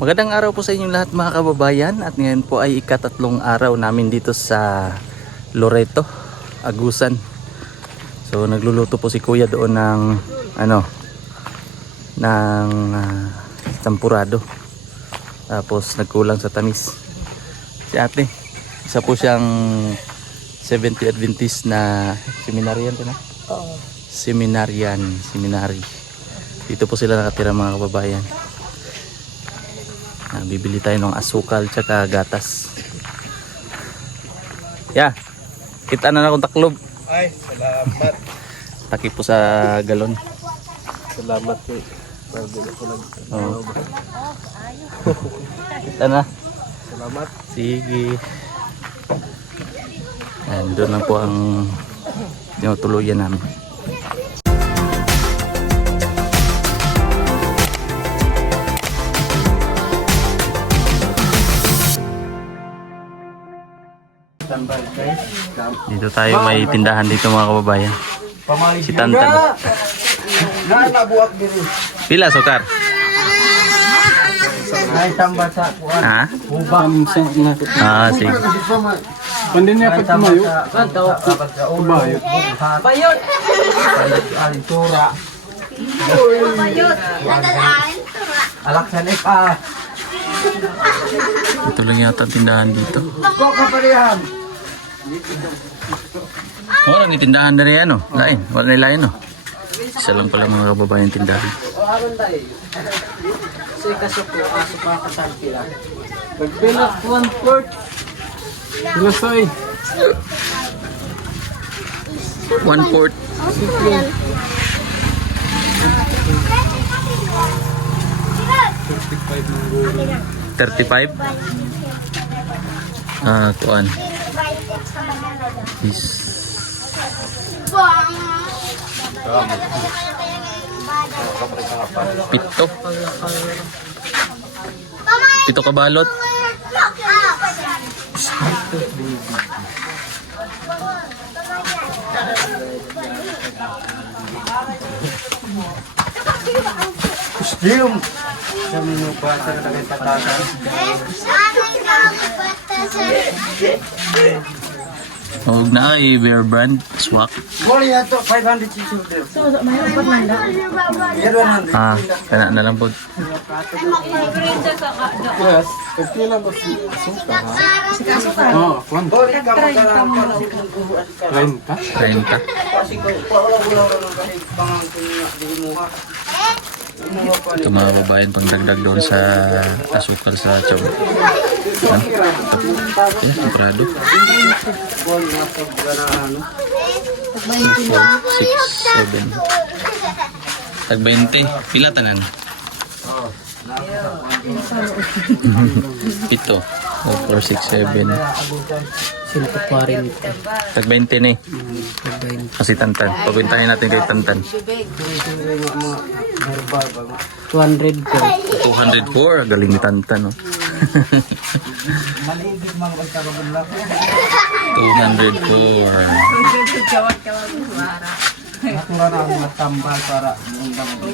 Magandang araw po sa inyong lahat mga kababayan, at ngayon po ay ikatatlong araw namin dito sa Loreto, Agusan. So nagluluto po si Kuya doon ng champurado. Tapos nagkulang sa tamis. Si ate, isa po siyang 70 Adventist na seminaryan na? Oo. Seminary. Dito po sila nakatira mga kababayan. Bibili tayo ng asukal tsaka gatas. Kita na akong taklob. Ay, salamat. Taki po sa galon. Salamat po. Kita na. Salamat. Sige. Doon lang po ang tinutuluyan namin. Dito tayo, may tindahan dito mga kababayan. Si Tantan. Pila sukar? Ay, tamba sa kuwan. Ha? Ubang sa na. Sige. Kundi niya pa tumayo. Tumayo. Bayot! Alintura. Bayot! Alaksan pa. Ito lang yata ang tindahan dito. Go kaparihan. Ang tindahan na rin lain. Wala na lain Isa lang pala mga kababayan tindahan. Say kasuko pa kasal pila. Pagpilak 1/4. Pila soy. 1/4. 35. Kuan. Pito kabalot. Still. Kami mo ba sa tagay patasan? Huwag na bear brand swak. Boli ato 500 chichurder. So, may upat man lang. Kana na lang po. Yes, pagpila mo si suka ha? Si Kasuka. Oo, kwan. Boli ka mo sa 30. Kasi ko wala kasi pangangkin di mo ha. Ito mga babayan pang dagdag doon sa asukal sa tiyaw. Comprado. 6, 7. Tag 20. Pila tanan? Ito. 4, 6, 7. 140. Tag 20 na Kasi Tantan. Pabintahin natin kay Tantan. 200 ko. 204. Galing ni Tantan. Maligid man wag ka babulak. 204. Natura na ang mga tambal para mundang. 1,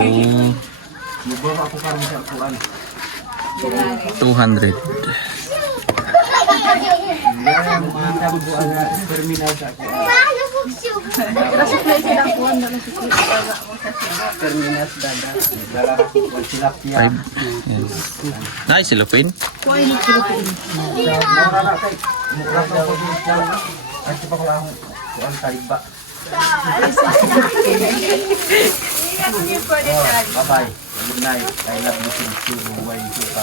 2, Mubo ako karon sa kuan. 200. Terminal sa kuan. Kasukli silang kuwan na nasukli. Terminal dada. Dala ko tilapia. 5. Yes. Nice, silupin. Kuwan na Pilipin. Mura na kay mura na ko din siya. Ay pa ko lang kuan taliba. Bye-bye. Good night. I love you too. Buhay suka.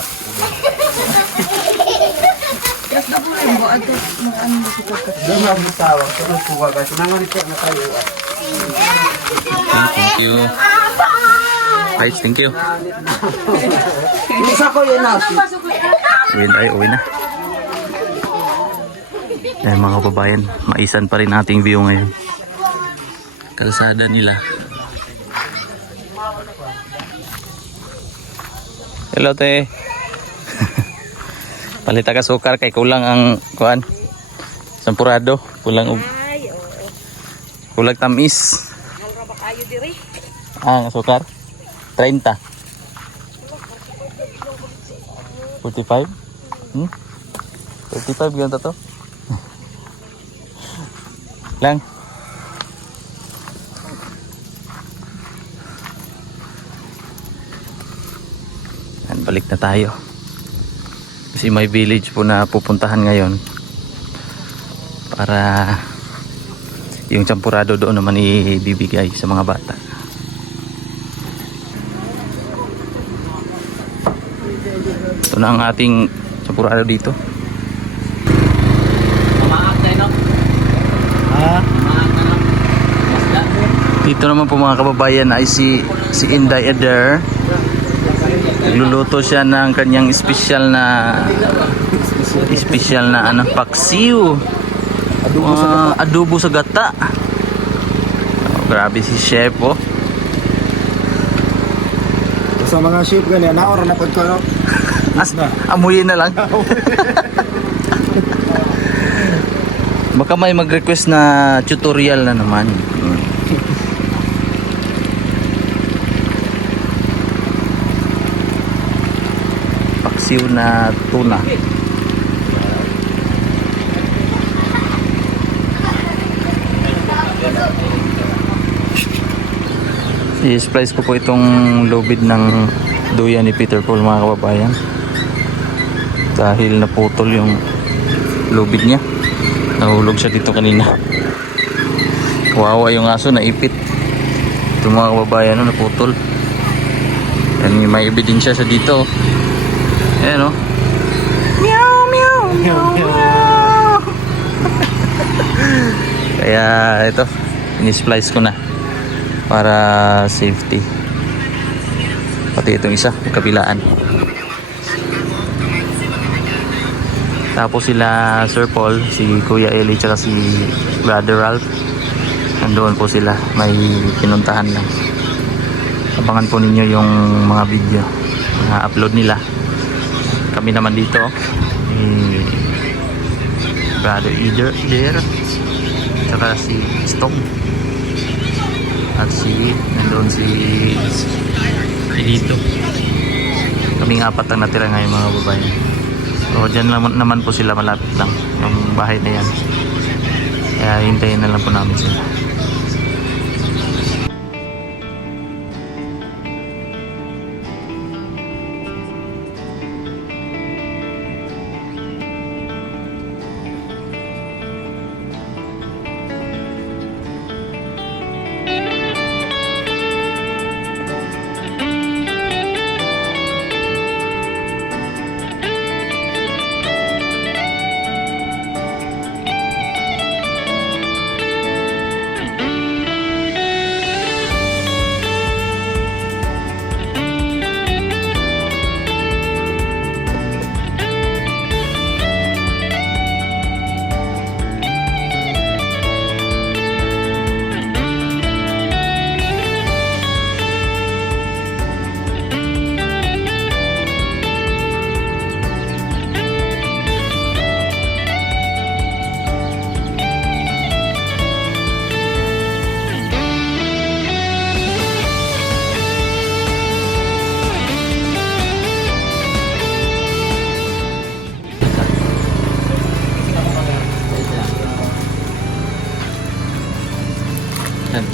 Yes, na po rin mo. Ito, mag-ano mo si Kaka. Doon na ang tawag. Ito ang kuha guys. Nanganito na tayo. Thank you. Guys, thank you. Isa ko yun na. Uwi na. Mga kababayan, maisan pa rin ating view ngayon. Kalsada nila. Hello, te. Palita ka sukar kay kulang ang kuan. Sampurado, kulang kulang tamis. Nalra ba kayo diri? Sukar. 30. 45? 35 ganito to? Lang. Yan, balik na tayo. Kasi may village po na pupuntahan ngayon para yung champurado doon naman ibibigay sa mga bata. Ito na ang ating champurado dito. Mamaak na no? Ha? Mamaak na no? Masda. Dito naman po mga kababayan ay si Inday Eder. Nagluluto siya ng kanyang espesyal na ano, paksiw. Adobo sa gata. Oh, grabe si chef oh. Sa mga chef ganyan, naora na pagko no? Amuyin na lang. Baka may mag-request na tutorial na naman. Paksiw na tuna. I-splice ko po itong lubid ng duyan ni Peter Paul mga kababayan. Dahil naputol yung lubid niya. Nahulog siya dito kanina. Kawawa yung aso, naipit. Ito mga kababayan, no, naputol. Yan, may ebidensya siya dito. Ayan o. Meow, meow, meow, meow. Kaya ito, in-splice ko na para safety. Pati itong isa, kabilaan. Tapos sila Sir Paul, si Kuya Eli, tsaka si Brother Ralph, nandoon po sila, may pinuntahan lang. Abangan po ninyo yung mga video na upload nila. Kami naman dito, Brother Eder, tsaka si Stone, at nandoon si dito. Kaming apat ang natira ngayon mga babae. So dyan naman po sila, malapit lang yung bahay na yan. Kaya hintayin na lang po namin sila.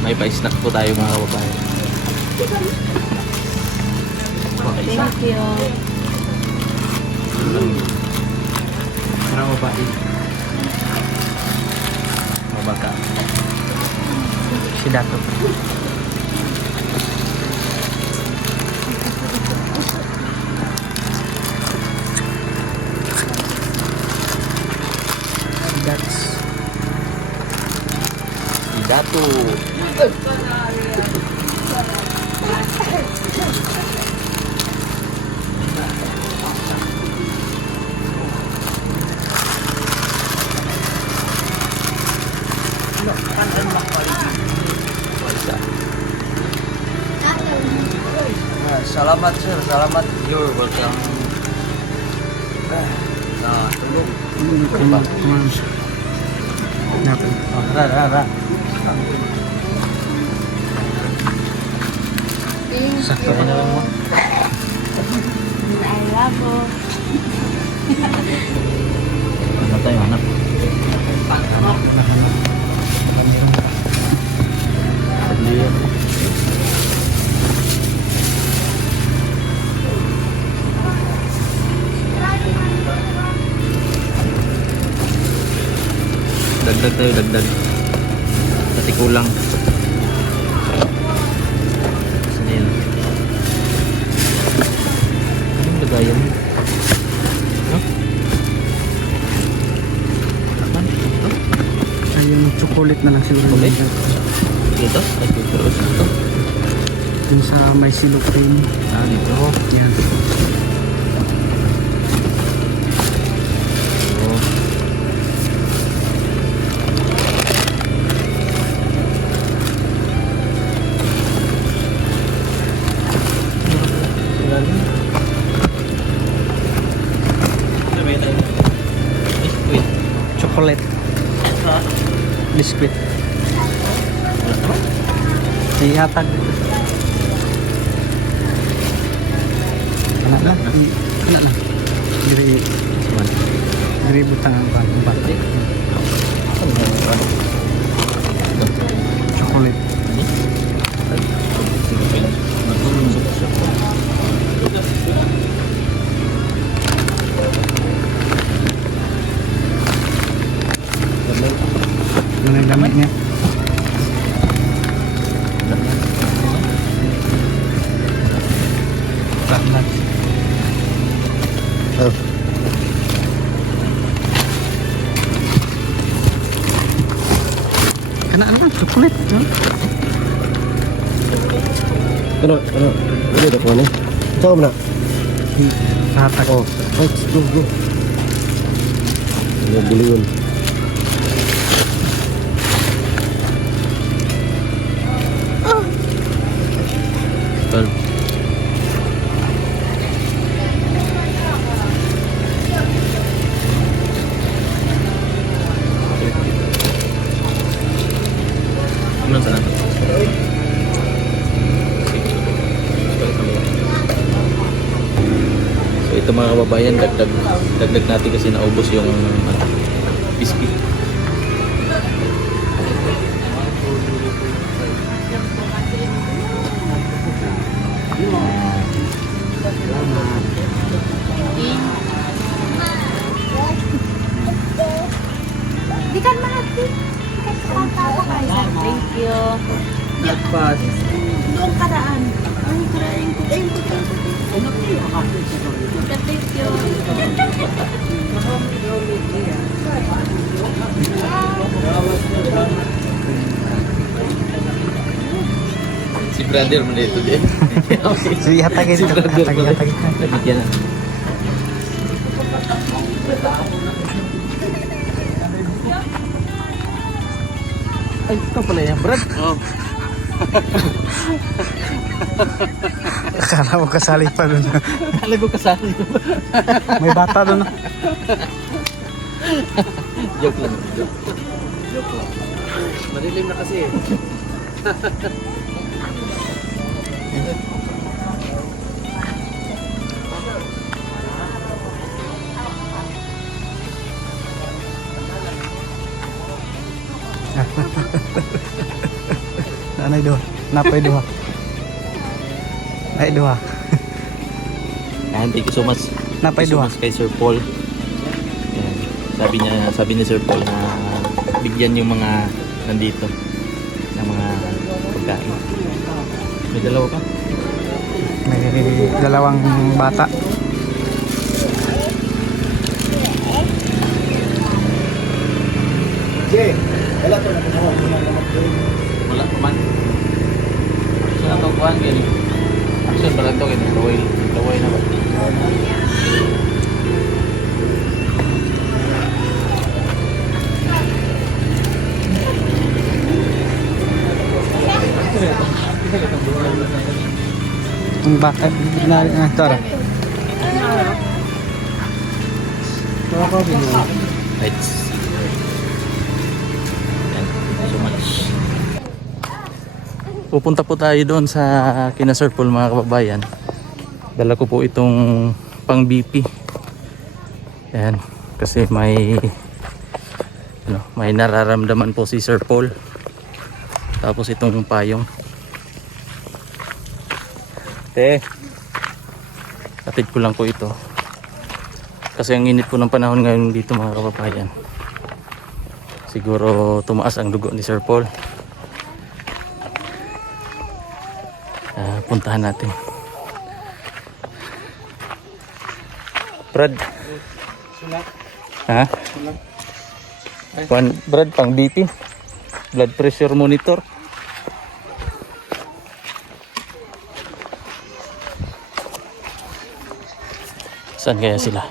May pa-snack po tayo mga kababayan. Thank you. Mga babae. Mga baka. Si Dato. That's si Dato. Salamat sir, salamat. You're welcome. Tulog. Ra. Sakto na lang mo. I love you. Ano tayo, anak? Pagliyan. Dagdag tayo, dagdag. Kasi kulang. Sanil. Anong lagayan mo? No? Aman? Ito? Ay, yung chocolate na lang siguro. Chocolate? Ito? Ay, pero ito. Yung sa may silok cream. Ah, dito. Yan. Oh. Biskuit. Chocolate. Biscuit. Ihatag. Anak lang. Anak lang. Diri butang ang pang chocolate. Ano yung damit niya? Saklat. Oh. Kena ano? Chocolate. No? Ano? Ano ito ko ni? Saan na? Hatak. Oh, go. Ano bili yun? Tol. Ano sa natin? So ito mga kababayan, dagdag natin kasi naubos yung biscuit. Di kan mati. Thank you. Nagpas. Doon karaan. Ay, karaan ko. Ay, thank you. Si brother mo dito din. Si hatagin. Si brother mo Hatagin. Nabigyan na. Ay, ito pala yan, Brad. Oh. Akala mo kasali pa doon. Kala ko kasali ko. May bata doon. Joke lang. Joke lang. Madilim na kasi. Nanay doha. Napay doha. Ay doha. And thank you so much. Napay Thank you so doha. much kay Sir Paul. Ayan. Sabi ni Sir Paul na bigyan yung mga nandito ng mga pagkain. May dalawa ka? May dalawang bata. Wala pa man. Action na itong kuhan gani. Action ba lang ito gani? Laway na ba? Ang bata. Tara. Right. Ayan. Thank you so much. Pupunta po tayo doon sa kina Sir Paul mga kababayan. Dala ko po itong pang BP. Ayan, kasi may nararamdaman po si Sir Paul. Tapos itong payong. Atid ko lang po ito. Kasi ang init po ng panahon ngayon dito mga kababayan. Siguro tumaas ang dugo ni Sir Paul. Puntahan natin. Brad. Ha? Brad, pang BP. Blood pressure monitor. Saan kaya sila?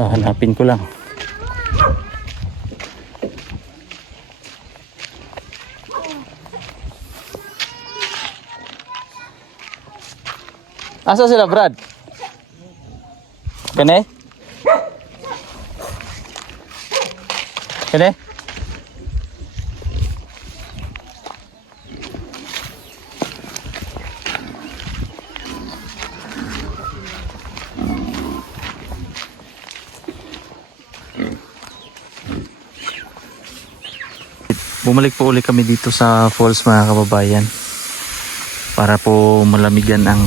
Hanapin ko lang. Asa sila, Brad? Kene? Kene? Bumalik po ulit kami dito sa falls mga kababayan para po malamigan ang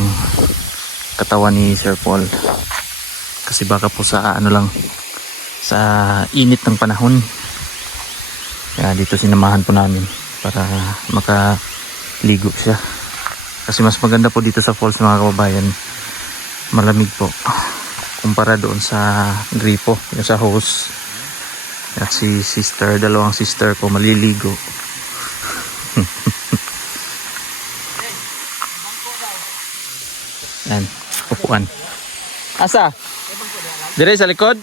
katawan ni Sir Paul, kasi baka po sa sa init ng panahon, kaya dito sinamahan po namin para makaligo siya, kasi mas maganda po dito sa falls mga kababayan, malamig po kumpara doon sa gripo, yung sa hose. At si sister, dalawang sister ko maliligo. Yan, upuan. Asa? Dire sa likod?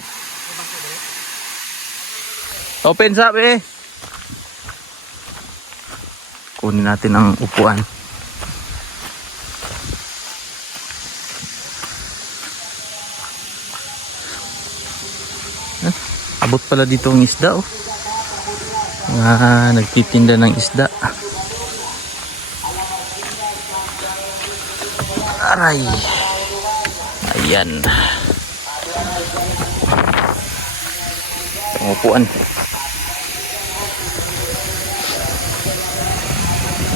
Open sabi. Kunin natin ang upuan. Abot pala dito ang isda, oh. Nagtitinda ng isda. Aray. Ayan. Upuan.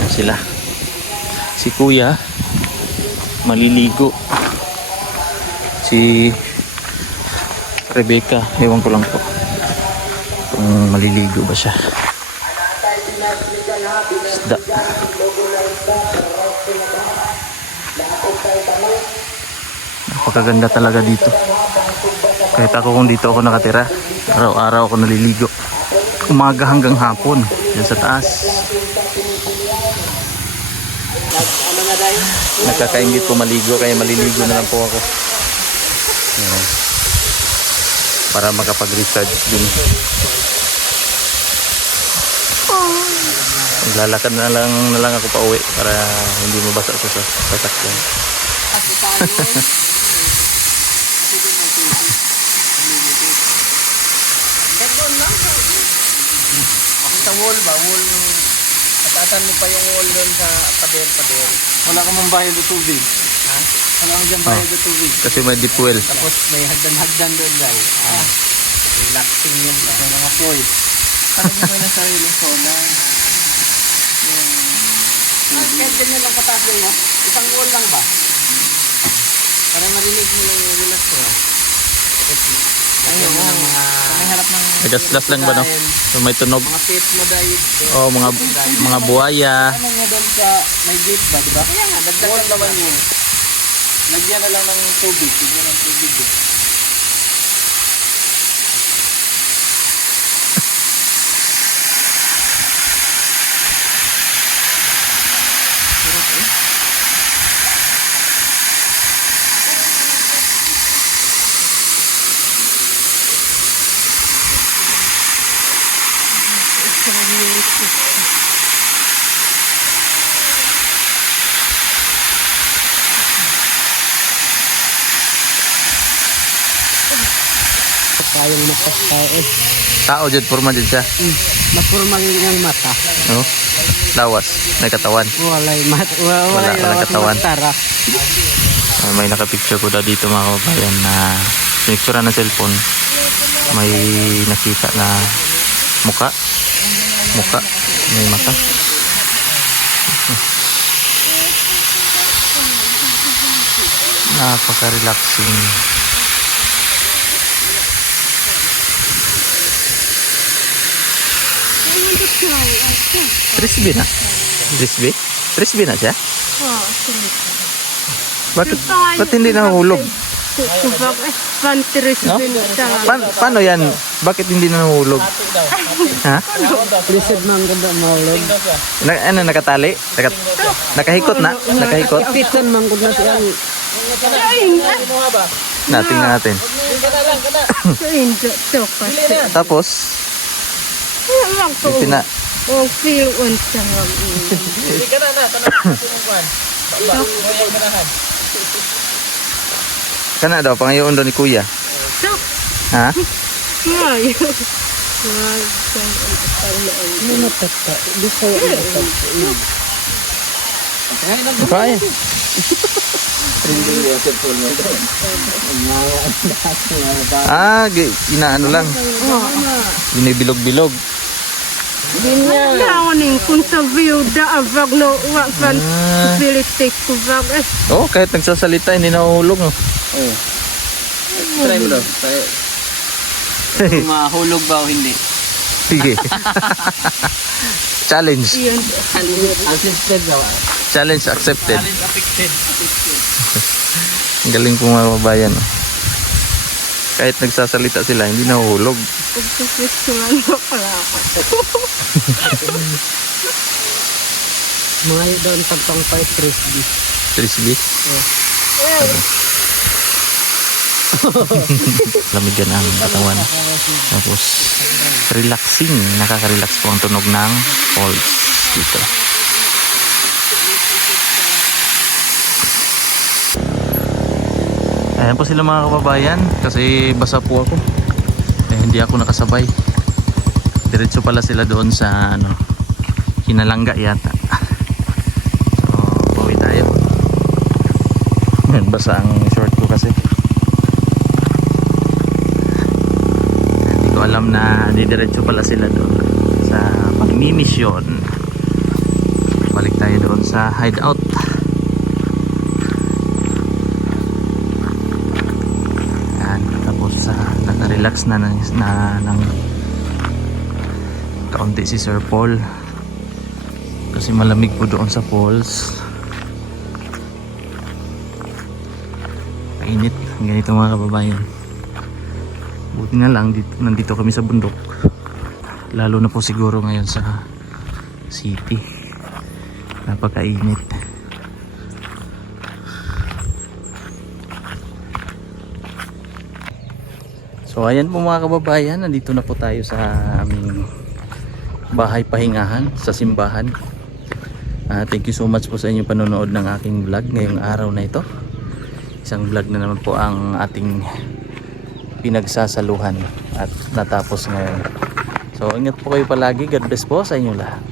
Ayan sila. Si Kuya maliligo. Si Rebecca, ewan ko lang po kung maliligo ba siya. Isda. Napakaganda talaga dito. Kahit ako, kung dito ako nakatira, araw-araw ako naliligo. Umaga hanggang hapon, yan sa taas. Nakakaingit po maligo, kaya maliligo na lang po ako. Yan. Para makapag-recharge din. Lalakad na lang ako pa uwi para hindi mabasa sa sasakyan. Sa wall ba? Wall, ataasan mo pa yung wall doon sa pader. Wala ka mong bayad ng tubig. Ha? Wala kang dyan bayad ng tubig. Kasi may deep well. Tapos may hagdan doon guys. Relaxing yun ba? Sa mga boys. Parang may na sariling sauna. Kahit ganyan lang katapin mo. Isang wall lang ba? Para marinig mo lang yung relax mo. Ayun, may harap ng Nagaslas lang ba, no? So, may tunog. mga pet mo dahil. Oh, mga buhaya. Ano nga doon sa may gate ba, diba? Kaya nga, dagdagan naman yun. Lagyan na lang ng tubig. Lagyan ng tubig yun. Kayong mata tayo. Tao jud porma jud siya. Napurma yung mata. No? Lawas, may katawan. Walay mat. Walay katawan. Tara. May nakapicture ko daw dito mga kabayan na pinicture ng cellphone. May nakita na muka. May mata. Napaka-relaxing. Frisbee na? Frisbee na siya? Ba't hindi nahulog? No? Paano yan? Bakit hindi nahulog? Ha? Lisod man ganda maulog. Nakatali? Nakahikot na? Nakahikot? Piton man ganda siya. Tingnan natin. Tapos, pina... Kana daw, pangayoon daw ni Kuya. Ha? Kaya. Inaano lang. Binibilog-bilog. Downing kung sa view da avag no wa fan ability ko vag Oh, kahit nagsasalita hindi nahulog no. Try mo daw. Mahulog ba o hindi? Sige. Challenge. Assisted daw. Challenge accepted. Affected. Ang galing po mga kababayan. Oh. Kahit nagsasalita sila, hindi nahuhulog. pagpapicturean mo pala ako. Mga yun doon pagpang fight frisbee. Frisbee? Lamigan ang katawan. Tapos relaxing. Nakaka-relax po ang tunog ng falls dito. Ayan po sila mga kababayan. Kasi basa po ako. Hindi ako nakasabay. Diretso pala sila doon sa Hinalanga yata. So pauwi tayo. Basa ang short ko kasi. Hindi ko alam na didiretso pala sila doon sa pagmimisyon. Balik tayo doon sa hideout. Yan, tapos naka-relax na ng kaunti si Sir Paul kasi malamig po doon sa falls. Mainit ganito mga kababayan. Buti na lang nandito kami sa bundok, lalo na po siguro ngayon sa city, napakainit. So ayan po mga kababayan, nandito na po tayo sa aming bahay pahingahan sa simbahan. Thank you so much po sa inyong panonood ng aking vlog ngayong araw na ito. Isang vlog na naman po ang ating pinagsasaluhan at natapos ngayon. So ingat po kayo palagi. God bless po sa inyo lahat.